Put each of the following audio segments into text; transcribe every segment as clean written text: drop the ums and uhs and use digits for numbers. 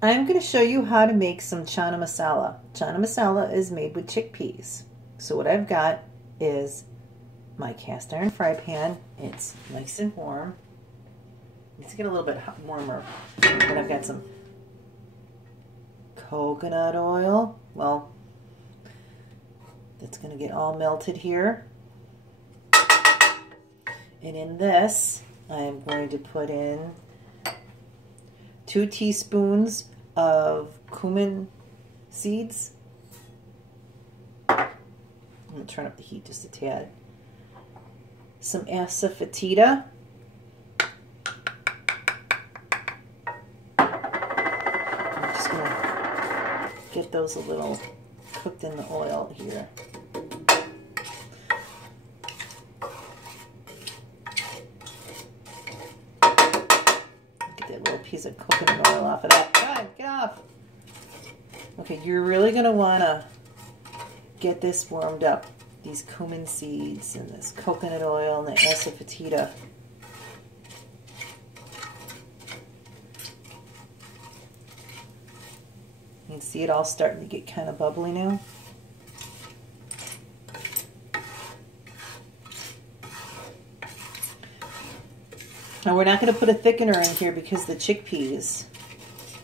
I'm going to show you how to make some chana masala. Chana masala is made with chickpeas. So what I've got is my cast iron fry pan. It's nice and warm. Let's get a little bit warmer. Then I've got some coconut oil. Well, that's going to get all melted here. And in this, I'm going to put in 2 teaspoons of cumin seeds. I'm going to turn up the heat just a tad. Some asafoetida. I'm just going to get those a little cooked in the oil here. Get that little piece of coconut oil off of that. God, get off! Okay, you're really going to want to get this warmed up. These cumin seeds and this coconut oil and the asafoetida. You can see it all starting to get kind of bubbly now. Now we're not going to put a thickener in here because the chickpeas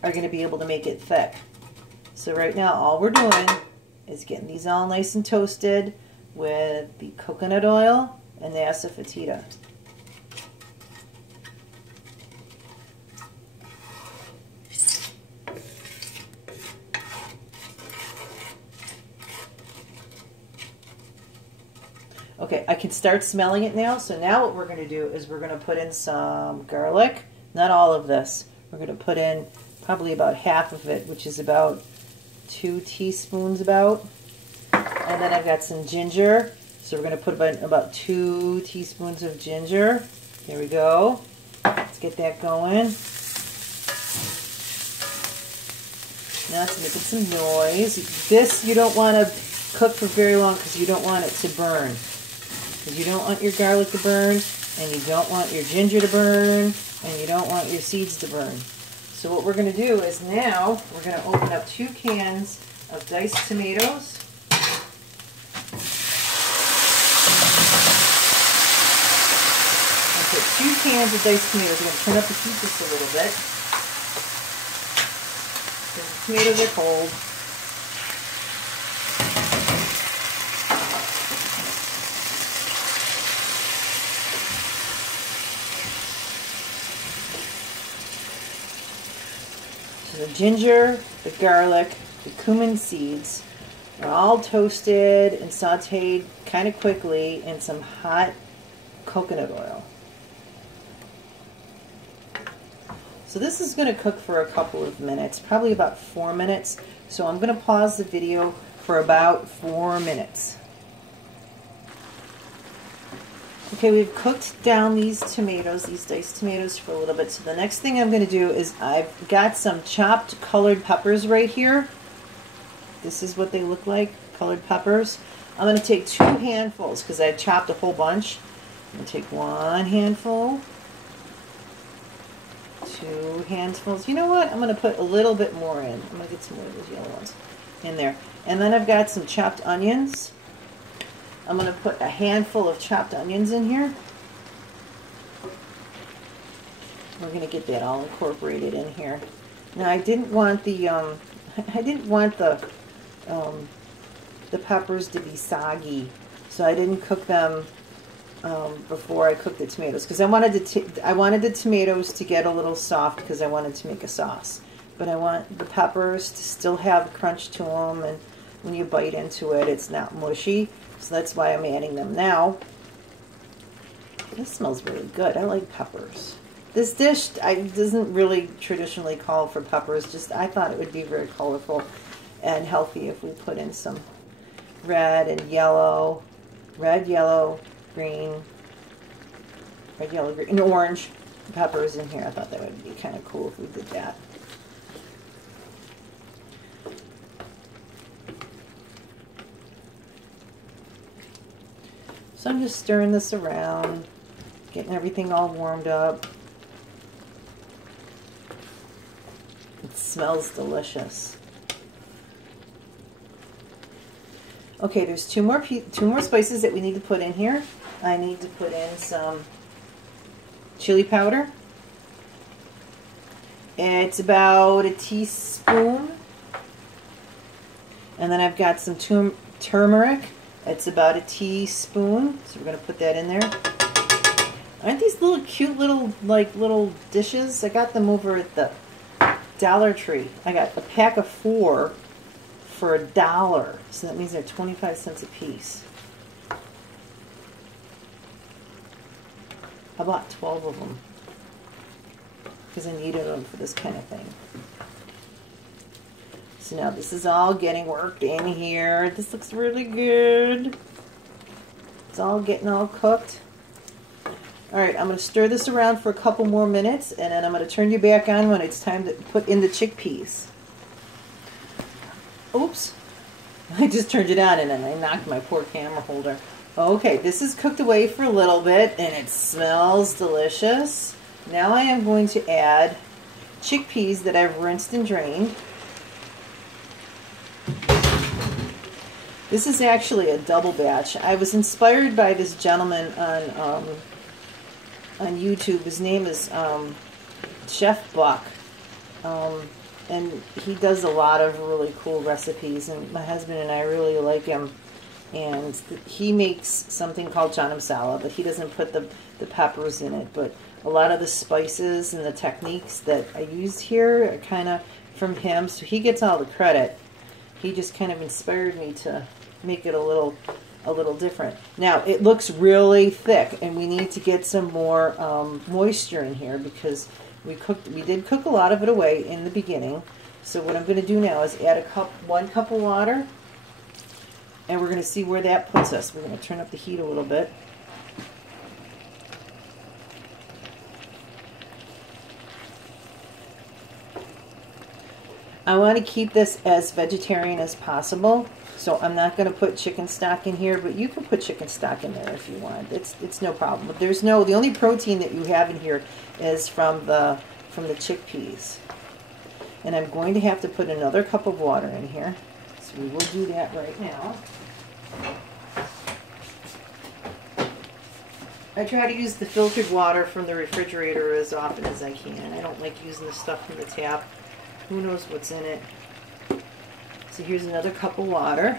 are going to be able to make it thick. So right now all we're doing is getting these all nice and toasted with the coconut oil and the asafoetida. Okay, I can start smelling it now. So now what we're going to do is we're going to put in some garlic. Not all of this. We're going to put in probably about half of it, which is about 2 teaspoons about. And then I've got some ginger. So we're going to put about 2 teaspoons of ginger. There we go. Let's get that going. Now it's making some noise. This you don't want to cook for very long because you don't want it to burn. Because you don't want your garlic to burn, and you don't want your ginger to burn, and you don't want your seeds to burn. So what we're going to do is now we're going to open up 2 cans of diced tomatoes. And put 2 cans of diced tomatoes. We're going to turn up the heat just a little bit. Because the tomatoes are cold. So the ginger, the garlic, the cumin seeds are all toasted and sauteed kind of quickly in some hot coconut oil. So this is going to cook for a couple of minutes, probably about 4 minutes. So I'm going to pause the video for about 4 minutes. Okay, we've cooked down these tomatoes, these diced tomatoes, for a little bit. So the next thing I'm going to do is I've got some chopped colored peppers right here. This is what they look like, colored peppers. I'm going to take 2 handfuls because I chopped a whole bunch. I'm going to take 1 handful, 2 handfuls. You know what? I'm going to put a little bit more in. I'm going to get some more of those yellow ones in there. And then I've got some chopped onions. I'm going to put a handful of chopped onions in here. We're going to get that all incorporated in here. Now I didn't want the peppers to be soggy, so I didn't cook them before I cooked the tomatoes because I wanted the tomatoes to get a little soft because I wanted to make a sauce. But I want the peppers to still have crunch to them, and when you bite into it, it's not mushy. So that's why I'm adding them now. This smells really good. I like peppers. This dish doesn't really traditionally call for peppers. Just I thought it would be very colorful and healthy if we put in some red, yellow, green, and orange peppers in here. I thought that would be kind of cool if we did that. So I'm just stirring this around, getting everything all warmed up. It smells delicious. Okay, there's two more spices that we need to put in here. I need to put in some chili powder. It's about a teaspoon. And then I've got some turmeric. It's about a teaspoon. So we're going to put that in there. Aren't these little cute little dishes? I got them over at the Dollar Tree. I got a pack of 4 for $1. So that means they're 25 cents a piece. I bought 12 of them because I needed them for this kind of thing. So now this is all getting worked in here. This looks really good. It's all getting all cooked. All right, I'm going to stir this around for a couple more minutes, and then I'm going to turn you back on when it's time to put in the chickpeas. Oops. I just turned it on, and then I knocked my poor camera holder. Okay, this is cooked away for a little bit, and it smells delicious. Now I am going to add chickpeas that I've rinsed and drained. This is actually a double batch. I was inspired by this gentleman on YouTube. His name is Chef Buck, and he does a lot of really cool recipes, and my husband and I really like him. And he makes something called Chana Masala, but he doesn't put the peppers in it. But a lot of the spices and the techniques that I use here are kind of from him, so he gets all the credit. He just kind of inspired me to make it a little different. Now it looks really thick, and we need to get some more moisture in here because we did cook a lot of it away in the beginning. So what I'm going to do now is add 1 cup of water, and we're going to see where that puts us. We're going to turn up the heat a little bit. I want to keep this as vegetarian as possible, so I'm not going to put chicken stock in here, but you can put chicken stock in there if you want. It's no problem. But the only protein that you have in here is from the chickpeas. And I'm going to have to put another cup of water in here, so we will do that right now. I try to use the filtered water from the refrigerator as often as I can. I don't like using the stuff from the tap. Who knows what's in it? So here's another cup of water.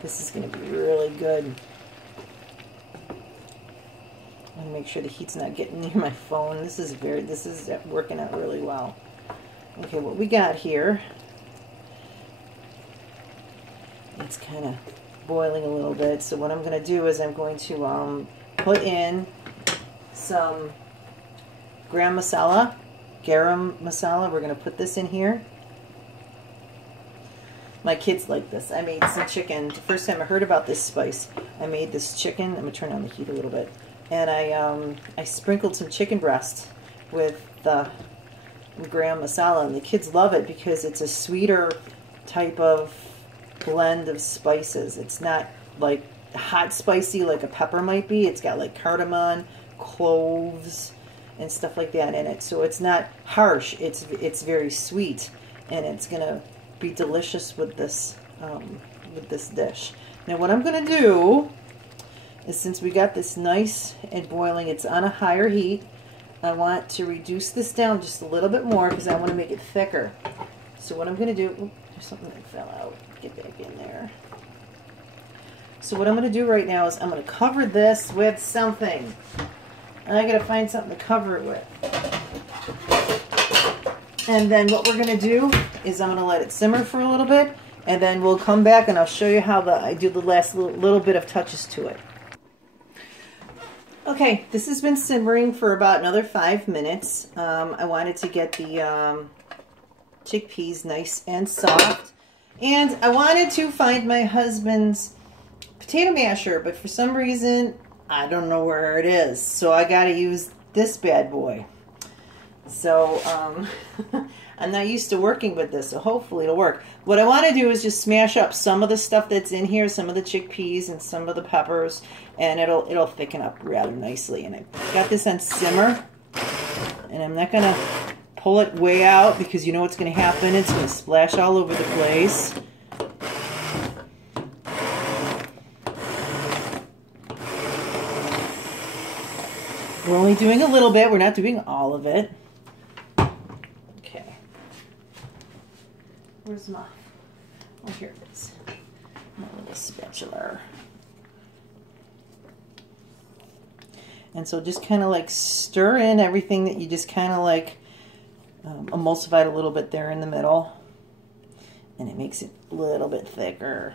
This is going to be really good. I'm going to make sure the heat's not getting near my phone. This is working out really well. Okay, what we got here, it's kind of boiling a little bit. So what I'm going to do is I'm going to put in some garam masala. We're going to put this in here. My kids like this. I made some chicken. The first time I heard about this spice, I made this chicken. I'm going to turn on the heat a little bit. And I sprinkled some chicken breast with the garam masala, and the kids love it because it's a sweeter type of blend of spices. It's not like hot spicy like a pepper might be. It's got like cardamom, cloves, and stuff like that in it. So it's not harsh. It's very sweet, and it's gonna be delicious with this dish. Now what I'm gonna do is, since we got this nice and boiling, it's on a higher heat, I want to reduce this down just a little bit more because I want to make it thicker. So what I'm going to do, oops, there's something that fell out. Get back in there. So what I'm going to do right now is I'm going to cover this with something. And I got to find something to cover it with. And then what we're going to do is I'm going to let it simmer for a little bit, and then we'll come back and I'll show you how I do the last little bit of touches to it. Okay, this has been simmering for about another 5 minutes. I wanted to get the chickpeas nice and soft. And I wanted to find my husband's potato masher, but for some reason, I don't know where it is. So I got to use this bad boy. So I'm not used to working with this, so hopefully it'll work. What I want to do is just smash up some of the stuff that's in here, some of the chickpeas and some of the peppers, and it'll thicken up rather nicely. And I got this on simmer, and I'm not going to pull it way out because you know what's going to happen. It's going to splash all over the place. We're only doing a little bit. We're not doing all of it. Okay. Where's my... Oh, here it is. My little spatula. And so just kind of like stir in everything that you just kind of like emulsified a little bit there in the middle. And it makes it a little bit thicker.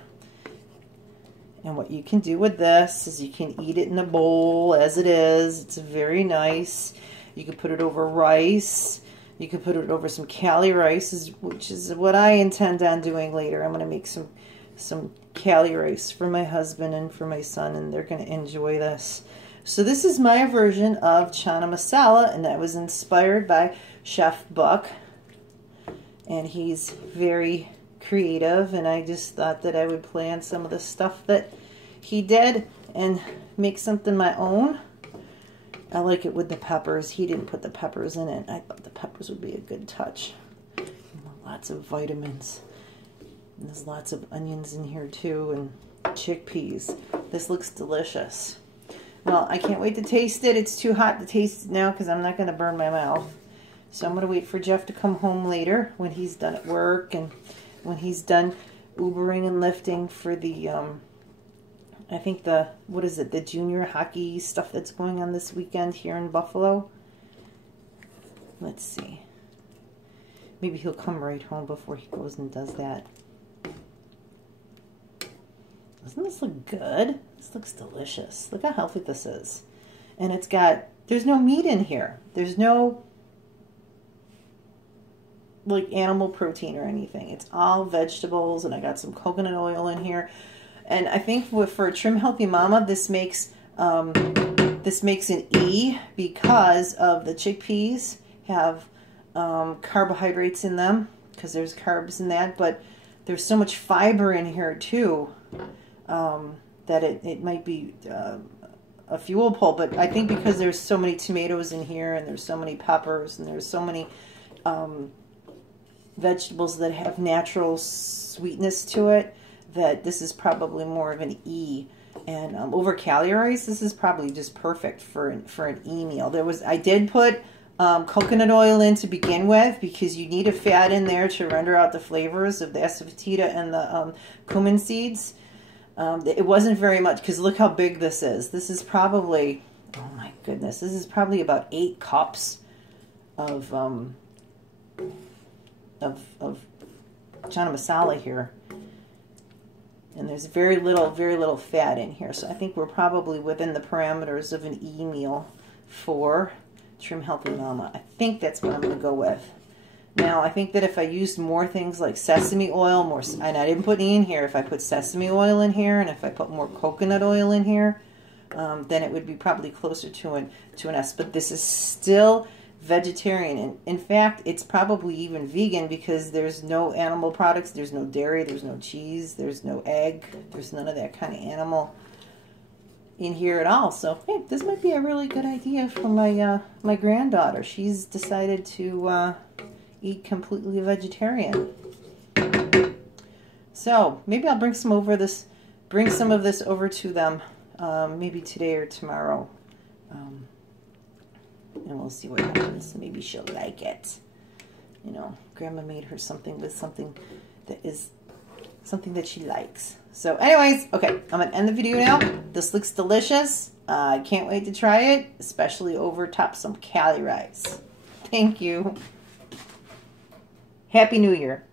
And what you can do with this is you can eat it in a bowl as it is. It's very nice. You can put it over rice. You can put it over some Cali rice, which is what I intend on doing later. I'm going to make some Cali rice for my husband and for my son, and they're going to enjoy this. So this is my version of Chana Masala, and that was inspired by Chef Buck. And he's very creative, and I just thought that I would play on some of the stuff that he did and make something my own. I like it with the peppers. He didn't put the peppers in it. I thought the peppers would be a good touch. Lots of vitamins. And there's lots of onions in here too, and chickpeas. This looks delicious. Well, I can't wait to taste it. It's too hot to taste it now because I'm not going to burn my mouth. So I'm going to wait for Jeff to come home later when he's done at work and when he's done Ubering and lifting for the, I think what is it, the junior hockey stuff that's going on this weekend here in Buffalo. Let's see. Maybe he'll come right home before he goes and does that. Doesn't this look good? This looks delicious. Look how healthy this is. And it's got, there's no meat in here. There's no like animal protein or anything. It's all vegetables, and I got some coconut oil in here. And I think for a Trim Healthy Mama, this makes an E because of the chickpeas have carbohydrates in them because there's carbs in that, but there's so much fiber in here too that it might be a fuel pull. But I think because there's so many tomatoes in here, and there's so many peppers, and there's so many vegetables that have natural sweetness to it, that this is probably more of an E. And over Cali rice, this is probably just perfect for an E meal. I did put coconut oil in to begin with because you need a fat in there to render out the flavors of the asafoetida and the cumin seeds. It wasn't very much because look how big this is. This is probably, oh my goodness, this is probably about 8 cups of Chana Masala here. And there's very little fat in here. So I think we're probably within the parameters of an E meal for Trim Healthy Mama. I think that's what I'm going to go with. Now, I think that if I used more things like sesame oil, and I didn't put any in here, if I put sesame oil in here and if I put more coconut oil in here, then it would be probably closer to an S. But this is still vegetarian, and in fact it's probably even vegan because there's no animal products, there's no dairy, there's no cheese, there's no egg, there's none of that kind of animal in here at all. So hey, this might be a really good idea for my my granddaughter. She's decided to eat completely vegetarian, so maybe I'll bring some of this over to them maybe today or tomorrow. And we'll see what happens. Maybe she'll like it. You know, Grandma made her something with something that she likes. So anyways, okay, I'm going to end the video now. This looks delicious. I can't wait to try it, especially over top some Cali rice. Thank you. Happy New Year.